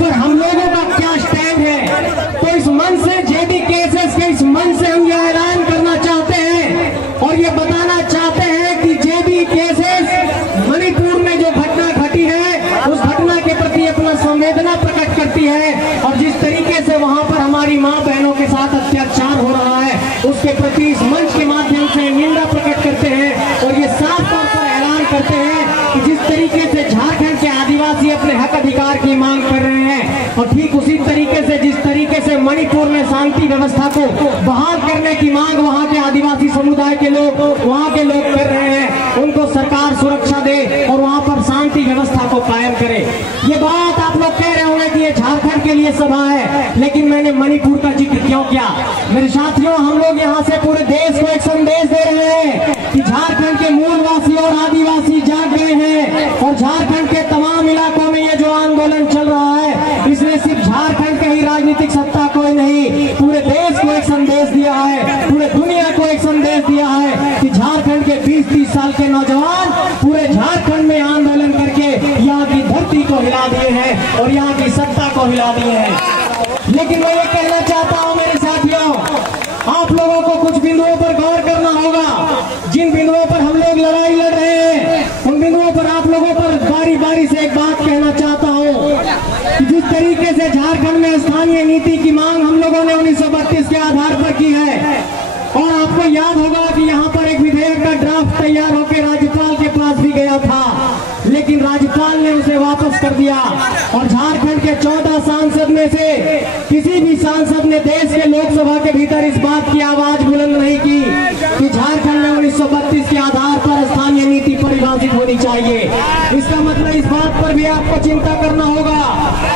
पर हम लोगों का क्या स्टैंड है। तो इस मंच से जेबी केसेस के इस मंच से हम यह ऐलान करना चाहते हैं और ये बताना चाहते हैं कि जेबी केसेस मणिपुर में जो घटना घटी है उस घटना के प्रति अपना संवेदना प्रकट करती है और जिस तरीके से वहां पर हमारी मां बहनों के साथ अत्याचार हो रहा है उसके प्रति इस मंच के माध्यम से निंदा प्रकट करते हैं और ये साफ तौर पर ऐलान करते हैं कि जिस तरीके से झारखंड के आदिवासी अपने हक अधिकार की मांग कर रहे हैं और ठीक उसी तरीके से जिस तरीके से मणिपुर में शांति व्यवस्था को बहाल करने की मांग वहां के आदिवासी समुदाय के लोग वहां के लोग कर रहे हैं, उनको सरकार सुरक्षा दे और वहां पर शांति व्यवस्था को कायम करे। ये बात आप लोग कह रहे होंगे कि ये झारखंड के लिए सभा है, लेकिन मैंने मणिपुर का जिक्र क्यों किया? मेरे साथियों, हम लोग यहाँ से पूरे देश को एक संदेश दे रहे हैं कि झारखंड के मूलवासी और आदिवासी जाग गए हैं और झारखंड के तमाम इलाकों में ये जो आंदोलन चल रहा है इसने सिर्फ झारखंड के ही राजनीतिक सत्ता को ही नहीं पूरे देश को एक संदेश दिया है, पूरे दुनिया को एक संदेश दिया है कि झारखंड के 20-30 साल के नौजवान पूरे झारखंड में आंदोलन करके यहाँ की धरती को हिला दिए हैं और यहाँ की सत्ता को हिला दिए हैं। लेकिन मैं ये कहना चाहता हूँ मेरे साथियों, आप लोगों को कुछ बिंदुओं पर गौर करना होगा। जिन बिंदुओं पर हम लोग लड़ाई लड़ रहे हैं उन बिंदुओं पर आप लोगों पर बारी बारी से एक बात कहना चाहता हूँ कि जिस तरीके से झारखंड में स्थानीय नीति की मांग हम लोगों ने 1932 के आधार पर की है और आपको याद होगा कि यहाँ पर एक विधेयक का ड्राफ्ट तैयार होकर राज्यपाल के पास भी गया था, लेकिन राज्यपाल ने उसे वापस कर दिया और झारखंड के 14 सांसद में से किसी भी सांसद ने देश के लोकसभा के भीतर इस बात की आवाज बुलंद नहीं की कि झारखंड में 1932 के आधार पर स्थानीय नीति परिभाषित होनी चाहिए। इसका मतलब इस बात पर भी आपको चिंता करना होगा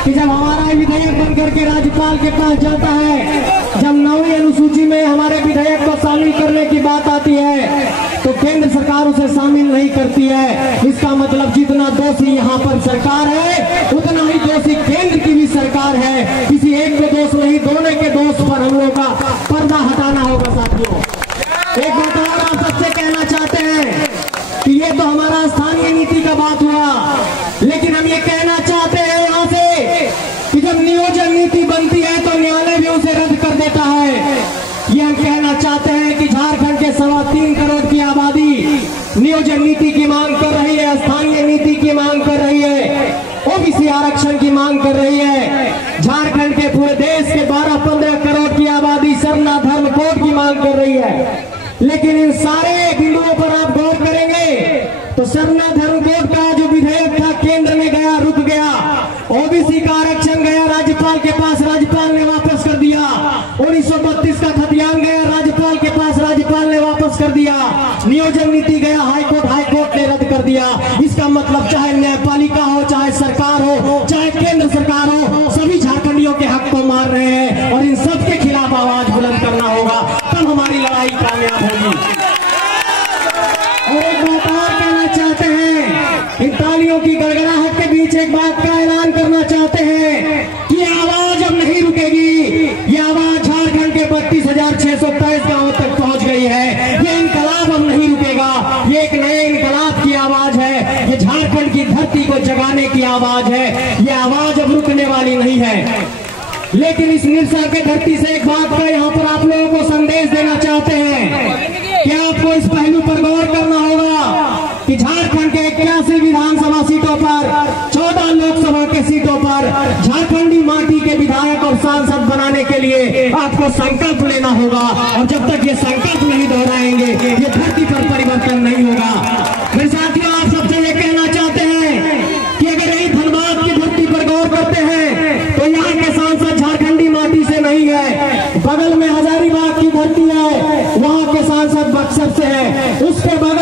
कि जब हमारा विधेयक बन करके राज्यपाल के पास जाता है, जब 9वीं अनुसूची में हमारे विधेयक को शामिल करने की बात आती है तो केंद्र सरकार उसे शामिल नहीं करती है। इसका मतलब जितना दोषी यहाँ पर सरकार है उतना ही दोषी केंद्र की भी सरकार है। किसी एक को दोष नहीं, दोनों के दोष पर हम लोगों का पर्दा हटाना होगा। साथियों, एक बात और आप सबसे कहना चाहते हैं कि ये तो हमारा स्थानीय नीति का बात हुआ, लेकिन हम ये कहना चाहते हैं यहाँ से कि जब नियोजन नीति बनती है तो न्यायालय भी उसे रद्द कर देता है। ये हम कहना चाहते हैं कि झारखंड के 3.25 करोड़ की आबादी नियोजन नीति की मांग कर रही है, स्थानीय नीति की मांग कर रही है, ओबीसी आरक्षण की मांग कर रही है। झारखंड के पूरे देश के 12-15 करोड़ की आबादी सरना धर्म कोड की मांग कर रही है। लेकिन इन सारे बिंदुओं पर आप गौर करेंगे तो सरना धर्म कोड का जो विधेयक था केंद्र में गया, रुक गया। ओबीसी का आरक्षण गया राज्यपाल के पास, राज्यपाल ने वापस कर दिया। 1932 का खतियान गया राज्यपाल के पास, राज्यपाल ने वापस कर दिया। नियोजन नीति गया हाईकोर्ट ने रद्द कर दिया। इसका मतलब चाहे न्यायपालिका हो, चाहे सरकार हो, चाहे केंद्र सरकार हो, सभी झारखंडियों के हक को मार रहे हैं और इन सब के खिलाफ आवाज बुलंद करना होगा, तब हमारी लड़ाई कामयाब होगी। और एक बात और कहना चाहते हैं, इन तालियों की गड़गड़ाहट के बीच एक बात का ऐलान करना चाहते हैं कि ये आवाज अब नहीं रुकेगी। ये आवाज झारखंड के 32,623 गांवों तक पहुंच गई है। ये इनकलाब अब नहीं रुकेगा। ये एक नए इनकलाब की आवाज है। ये झारखंड की धरती को जगाने की आवाज है। ये आवाज अब रुकने वाली नहीं है। लेकिन इस निरसा के धरती से एक बात का यहाँ पर आप लोगों को संदेश देना चाहते हैं कि आपको इस पहलू पर गौर करना होगा कि झारखंड के 81 विधानसभा सीटों पर, 14 लोकसभा के सीटों पर झारखंडी माटी के विधायक और सांसद बनाने के लिए आपको संकल्प लेना होगा और जब तक ये संकल्प नहीं दोहराएंगे ये धरती पर परिवर्तन नहीं होगा। मेरे साथियों, आप सबसे ये कहना चाहते हैं कि अगर यही धनबाद की धरती पर गौर करते हैं तो यहाँ के सांसद झारखंडी माटी से नहीं है, बगल में हजारीबाग की धरती है, वहाँ के सांसद बक्सर से है, उसके बाद